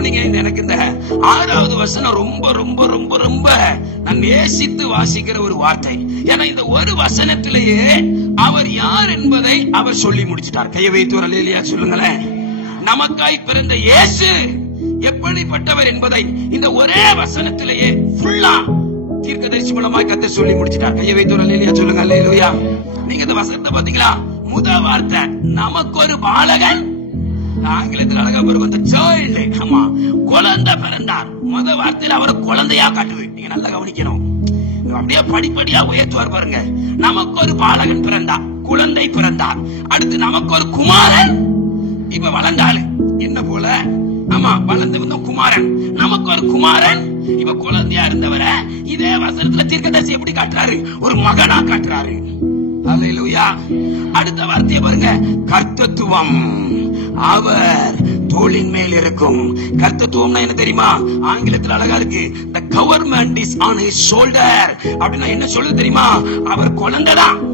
கவனிங்க எனக்கு இந்த ஆறாவது வசனம் ரொம்ப ரொம்ப ரொம்ப ரொம்ப நான் நேசித்து வாசிக்கிற ஒரு வார்த்தை. ஏன்னா இந்த ஒரு வசனத்திலேயே அவர் யார் என்பதை அவர் சொல்லி முடிச்சிட்டார். கையை வைத்து ஒரு இல்லையா சொல்லுங்களேன். நமக்காய் பிறந்த இயேசு எப்படிப்பட்டவர் என்பதை இந்த ஒரே வசனத்திலேயே ஃபுல்லா தீர்க்கதரிசி மூலமாய் கத்த சொல்லி முடிச்சிட்டார். கையை வைத்து ஒரு இல்லையா சொல்லுங்க அல்லேலூயா. நீங்க இந்த வசனத்தை பாத்தீங்களா? முதல் வார்த்தை நமக்கு ஒரு பாலகன் ஆங்கிலத்தில் அழகா பேர் வந்து சைல்டு ஆமா குழந்தை பிறந்தார். முத வார்த்தையில அவரை குழந்தையா காட்டுது. நீங்க நல்லா கவனிக்கணும். அப்படியே படிப்படியா உயர்த்துவார் பாருங்க. நமக்கு ஒரு பாலகன் பிறந்தார் குழந்தை பிறந்தார். அடுத்து நமக்கு ஒரு குமாரன் இப்ப வளர்ந்தாளு. என்ன போல? ஆமா வளர்ந்து வந்த குமாரன். நமக்கு ஒரு குமாரன் இப்ப குழந்தையா இருந்தவரை இதே வசனத்துல தீர்க்கதரிசி எப்படி காட்டுறாரு? ஒரு மகனா காட்டுறாரு. அடுத்த வார்த்தையை பாருங்க. கர்த்தத்துவம். அவர் தோளின் மேல் இருக்கும். கர்த்தத்துவம்னா என்ன தெரியுமா? ஆங்கிலத்தில் அழகா இருக்கு. The government is on his shoulder அப்படின்னா என்ன சொல்லுது தெரியுமா? அவர் குழந்தைதான்.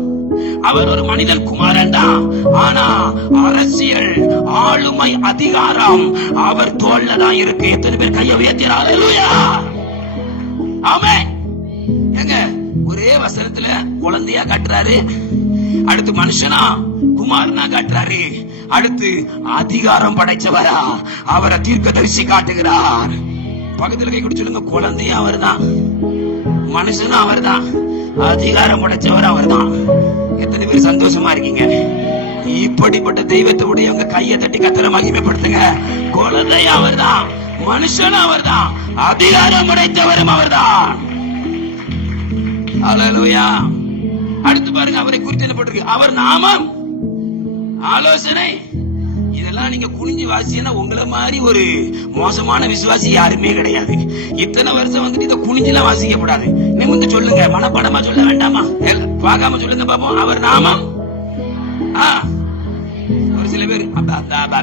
அவர் ஒரு மனிதன் குமாரன் தான் ஆனா அரசியல் ஆளுமை அதிகாரம் அவர் தோல்ல தான் இருக்கு. எத்தனை பேர் கையை உயர்த்தினார்? ஆமே எங்க? ஒரே வசனத்துல குழந்தையா காட்டுறாரு. அடுத்து மனுஷனா குமாரனா காட்டுறாரு. அடுத்து அதிகாரம் படைச்சவரா அவரை தீர்க்க தரிசி காட்டுகிறார். பக்கத்துல கை குடிச்சிருந்த குழந்தையும் அவர் அவர்தான். மனுஷனும் அவர்தான். அதிகாரம் படைச்சவர் அவர்தான். எத்தனை பேர் சந்தோஷமா இருக்கீங்க? இப்படிப்பட்ட தெய்வத்தை உங்க கையை தட்டி கத்தர மகிமைப்படுத்துங்க. குழந்தையும் அவர்தான் மனுஷனும் அவர்தான். அதிகாரம் படைத்தவரும் அவர்தான். அல்லேலூயா அடுத்து பாருங்க அவரை குறித்து என்ன போட்டிருக்கு? அவர் நாமம். ஆலோசனை. இதெல்லாம் நீங்க குனிஞ்சு வாசினா உங்களை மாதிரி ஒரு மோசமான விசுவாசி யாருமே கிடையாது. இத்தனை வருஷம் வந்துட்டு இதை குனிஞ்செல்லாம் வாசிக்கப்படாது நிமிந்து சொல்லுங்க மனப்படமா சொல்ல வேண்டாமா? பார்க்காம சொல்லுங்க பாப்போம். அவர் நாமம். ஒரு சில பேர்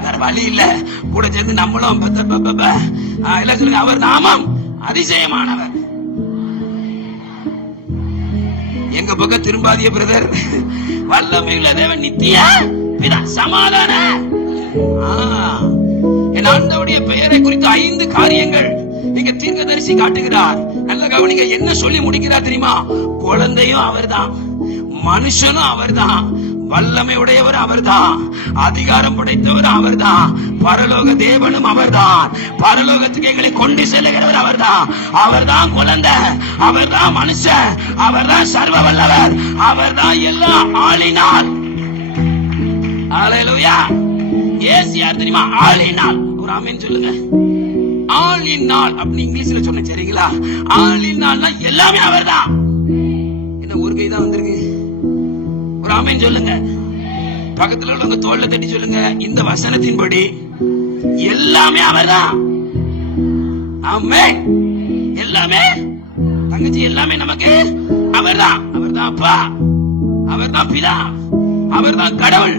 வேற வழி இல்ல. கூட சேர்ந்து நம்மளும் எல்லாம் சொல்லுங்க. அவர் நாமம். அதிசயமானவர். எங்க பக்கம் திரும்பாதிய பிரதர் வல்லமையுள்ள தேவன் நித்திய பிதா சமாதான. என் ஆண்டவுடைய பெயரை குறித்து ஐந்து காரியங்கள் இங்க தீர்க்கதரிசி காட்டுகிறார். நல்ல கவனிங்க என்ன சொல்லி முடிக்கிறார் தெரியுமா? குழந்தையும் அவர்தான் மனுஷனும் அவர்தான். வல்லமை உடையவர் அவர்தான். அதிகாரம் படைத்தவர் அவர்தான். பரலோக தேவனும் அவர்தான். பரலோகத்துக்கு எங்களை கொண்டு செல்லுகிறவர் அவர்தான். அவர்தான் குழந்தை அவர்தான் மனுஷன் அவர்தான் சர்வ வல்லவர் அவர்தான் எல்லாம் ஆளினார் அலையலுயா ஏசு யார் தெரியுமா? ஆளினார் ஒரு ஆமென் சொல்லுங்க. ஆளினால். அப்படி இங்கிலீஷ்ல சொன்னேன் சரிங்களா? ஆளினால்னா எல்லாமே அவர்தான். என்ன ஒரு கை தான் வந்திருக்கு? ஒரு ஆமென் சொல்லுங்க. பக்கத்துல உள்ளவங்க தோல்ல தட்டி சொல்லுங்க. இந்த வசனத்தின்படி எல்லாமே அவர்தான். ஆமே எல்லாமே. தங்கச்சி எல்லாமே நமக்கு அவர்தான். அவர்தான் அப்பா. அவர்தான் பிதா. அவர்தான் கடவுள்.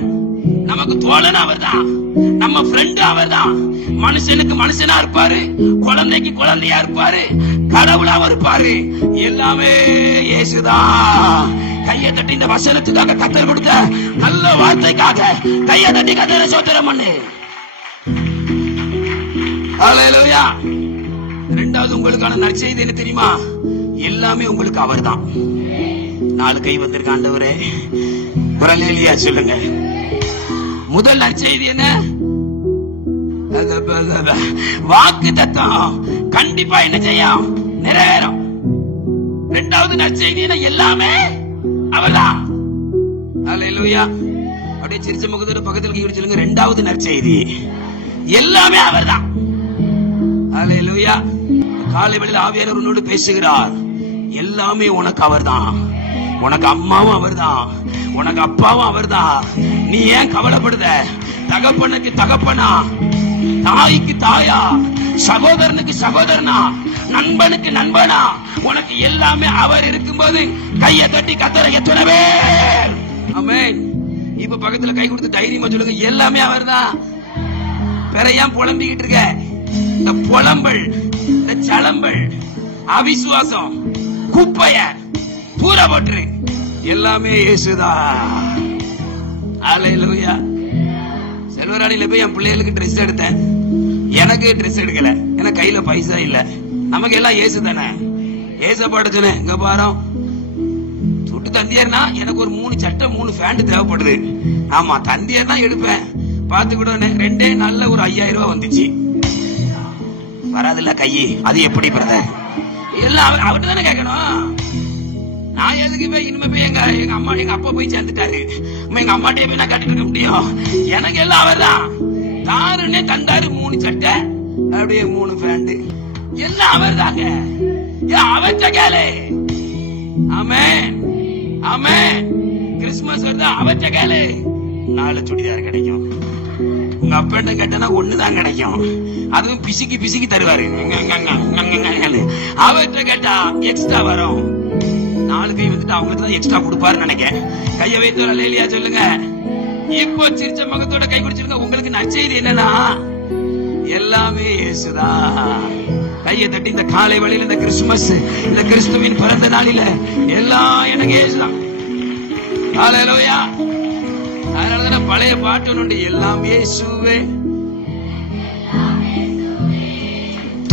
நமக்கு தோழன் அவர்தான். நம்ம ஃப்ரெண்ட் அவர்தான். மனுஷனுக்கு மனுஷனா இருப்பாரு. குழந்தைக்கு குழந்தையா இருப்பாரு. கடவுளா இருப்பாரு எல்லாமே இயேசுதான். கையை தட்டி இந்த வசனத்துக்காக கத்தர் கொடுத்த நல்ல வார்த்தைக்காக கையை தட்டி கத்திர சோத்திரம் பண்ணு. ரெண்டாவது உங்களுக்கான நற்செய்தி என்ன தெரியுமா? எல்லாமே உங்களுக்கு அவர்தான். நாலு கை வந்திருக்க ஆண்டவரே. குரல் இல்லையா சொல்லுங்க. முதல் நற்செய்தி என்ன? வாக்கு தத்துவம் கண்டிப்பா என்ன செய்யும்? நிறைவேறும். ரெண்டாவது நற்செய்தி என்ன? எல்லாமே அவர்தான் அப்படியே சிரிச்ச முகத்தோட பக்கத்துல கை சொல்லுங்க ரெண்டாவது நற்செய்தி. எல்லாமே அவர்தான். அல்லேலூயா காலை வேளையில் ஆவியார் உன்னோடு பேசுகிறார். எல்லாமே உனக்கு அவர்தான். உனக்கு அம்மாவும் அவர்தான். உனக்கு அப்பாவும் அவர்தான். நீ ஏன் கவலைப்படுத? தகப்பனுக்கு தகப்பனா தாய்க்கு தாயா சகோதரனுக்கு சகோதரனா நண்பனுக்கு நண்பனா உனக்கு எல்லாமே அவர் இருக்கும்போது கையை தட்டி கத்தரை எத்தனவே. பேர் இப்ப பக்கத்துல கை கொடுத்து தைரியமா சொல்லுங்க. எல்லாமே அவர்தான். பிற ஏன் புலம்பிக்கிட்டு இருக்க? இந்த புலம்பல் இந்த சலம்பல் அவிசுவாசம் குப்பைய தூர போட்டுரு. எல்லாமே இயேசுதான். அலையிலூயா செல்வராணியில போய் என் பிள்ளைகளுக்கு ட்ரெஸ் எடுத்தேன். எனக்கு ட்ரெஸ் எடுக்கல. ஏன்னா கையில பைசா இல்ல. நமக்கு எல்லாம் ஏசு தானே? ஏச சொன்னேன் இங்க பாரு. சுட்டு தந்தியர்னா எனக்கு ஒரு மூணு சட்டை மூணு ஃபேண்ட் தேவைப்படுது. ஆமா தந்தியர் தான் எடுப்பேன். பாத்துக்கிட்டோன்னே ரெண்டே நல்ல ஒரு ஐயாயிரம் ரூபாய் வந்துச்சு. வராதுல்ல கையி? அது எப்படி பிரதர் எல்லாம் அவர் அவர்கிட்ட தானே கேட்கணும்? நான் எதுக்கு போய் இனிமே போய் எங்க எங்க அம்மா எங்க அப்பா போய் சேர்ந்துட்டாரு? அம்மா, எங்க அம்மாட்டே போய் நான் கட்டிட்டு முடியும்? எனக்கு எல்லாம் அவர் தான் தாருன்னே தந்தாரு மூணு சட்டை அப்படியே மூணு பேண்ட். எல்லாம் அவர் தாங்க ஏன் அவர்கிட்ட கேளு ஆமே ஆமே கிறிஸ்துமஸ் வருது? அவர்கிட்ட கேளு நாலு சுடிதார் கிடைக்கும். உங்க அப்பன்ட்ட கேட்டனா ஒண்ணுதான் கிடைக்கும். அதுவும் பிசுக்கி பிசுக்கி தருவாரு. அவர்கிட்ட கேட்டா எக்ஸ்ட்ரா வரும். நாலு கை வந்துட்டு அவங்களுக்கு தான் எக்ஸ்ட்ரா கொடுப்பாருன்னு நினைக்கிறேன். கையை வைத்து ஒரு லேலியா சொல்லுங்க. இப்போ சிரிச்ச முகத்தோட கை பிடிச்சிருங்க உங்களுக்கு நற்செய்தி என்னன்னா எல்லாமே இயேசுதான் கையை தட்டி இந்த காலை வழியில இந்த கிறிஸ்துமஸ் இந்த கிறிஸ்துவின் பிறந்த நாளில எல்லாம் எனக்கு இயேசுதான் காலையிலோயா அதனாலதான் பழைய பாட்டு ஒன்று எல்லாம் இயேசுவே.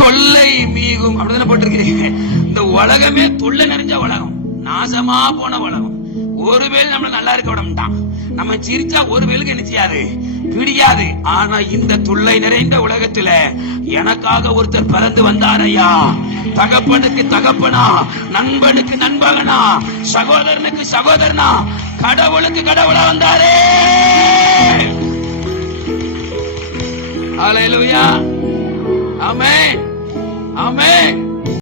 தொல்லை மீகும் அப்படிதானே போட்டிருக்கீங்க இந்த உலகமே தொல்லை நிறைஞ்ச உலகம். நாசமா போன உலகம். ஒருவேளை வேல் நம்மள நல்லா இருக்க விடமாட்டான். நம்ம சிரிச்சா ஒருவேளுக்கு என்ன செய்யாது? பிடியாது. ஆனா இந்த துள்ளை நிறைந்த உலகத்துல எனக்காக ஒருத்தர் பிறந்து வந்தார் ஐயா தகப்பனுக்கு தகப்பனா நண்பனுக்கு நண்பகனா சகோதரனுக்கு சகோதரனா கடவுளுக்கு கடவுளா வந்தாரே. ஹalleluya ஆமே ஆமே